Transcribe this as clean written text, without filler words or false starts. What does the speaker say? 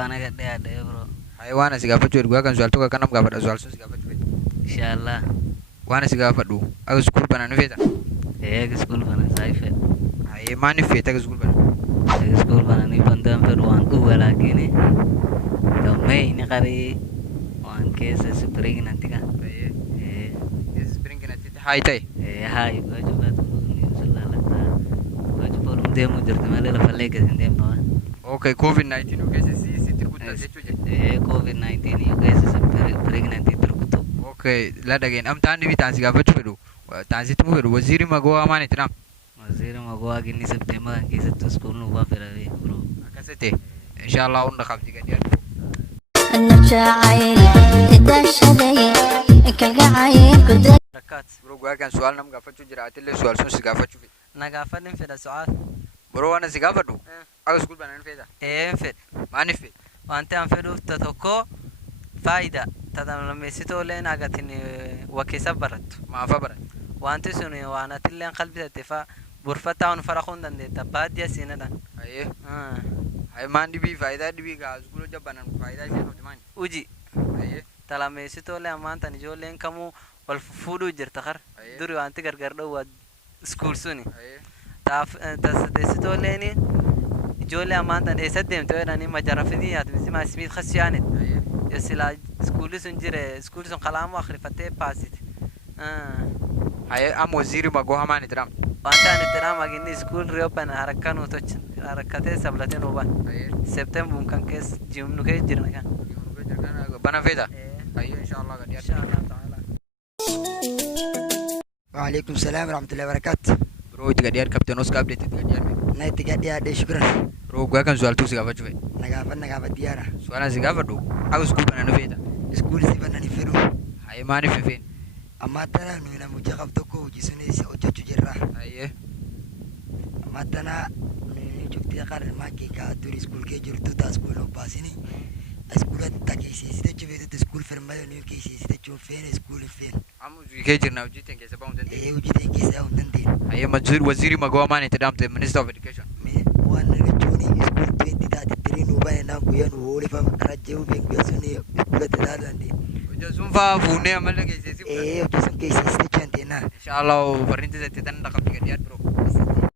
وانا قد ايه ada ya bro. Haywana si gaafachuu ergu kan su'aal tokko kanam gaafadha su'aal sun si gaafachuu fedha. Inshallah. Waan si gaafadhu akka iskuul banaan feeta. School bana saifet. Hayee maaniif feeta akka iskuul banaan? School bana ni bandan fer wan uwa lakini. Gamay ni qari wan kesa spring nanti kan. Hayee Eh keessa spring kanatti haay ta'e. hai gaju batu ni sallallahu gaju polum demu jirti malee lafa leegas hin deemnu. Okay COVID-19 yoo keessa si tirkutaa jechuu jira. COVID-19 yoo keessa pregnant turkutu. Okay la dhageen amtaan dhibi taan si gaafachuu fedhu taan sitti muu fedhu waziiri magoo maani tiram. Waziri magoo ginni September kan keessatti school nu baafera bro. Akkasitti inshallah hunda qabdi gadi argu. Rakat. Bro guyyaa kan su'aal nam gaafachuu jira atillee su'aal sun si gaafachuu fedha. Nagaafadhin fedha su'aal. Bro waan si gaafadhu akka iskuul banaan feeta. Fed. Maaniif feeta? Wanti an fedhuuf tokko faayida lammeessitoolee nagatin wakeessa barattu. Maafa bara. Wanti sun waan atillee qalbisatte fa burfataa on fara kun dandeetta baadiyyaa siinadha. Hayee hayee maan dhibii faayidaa dhibii gaa iskuul jabbanan faayidaa ishee qabdi maani? Uji Hayee lammeessitoolee ammaan tan ijoolleen kamuu wal fuudhuu jirta qar duri wanti gargar dhowwa iskuul suni. hayee Tasdeessitooleen ijoollee ammaan tan eessa deemte jedhanii majarafidii yaadmisi maasimiit khasiyaanet. hayee Yosila iskuulli sun jire iskuulli sun kalaamu akhrifattee paasiti. hayee am waziiri magoo hamaani tiram. Wanta ani tiram aginni iskuul reopan harakkan utoch harakkatee sablateen uban. Hayee September kan kees jiumnu kee jirna kan. bana feeta. Hayee inshallah gadi argu. Inshallah ta'ala. وعليكم السلام ورحمة الله وبركاته. Bro itti gadi argu kapteen Oscar Abdeet itti gadi argu. نايت قاعد يا شكرا. Bro guyyaa kan su'aal tokko si gaafachuu fedha. نقافة ديارة. Su'aalaan si gaafadhu akka iskuul banaan feeta. سكول سيفنا نفرو. Hayee maaniif feena? أما ترى نونا مجاقب تكو جسوني سأوجو جرا. Hayee أما ترى نشوف تيقار ما كي كاتوري سكول كي جرتو تا سكول لو باسيني. سكول تاكي سيسي تجيب سكول فرمايو نيو كي سيسي تجيب فين سكول فين. amma hojii kee jirna hojii ta'e keessa ba'uu dandeenya. إيه وجدي كي ساهم تندين. Hayee waziiri magoo hamaani itti dhaamte Minister of Education. وانا رجوني سكول 2033 وباين نام كويان وولي فا رجعوا بين كويسوني سكول تدادان. Hojii sun fa'aa fuunee ammallee keessatti. إيه وجسم كي سيسي تجانتينا. Inshallah barnoota itti tan dhaqabdi gadi argu.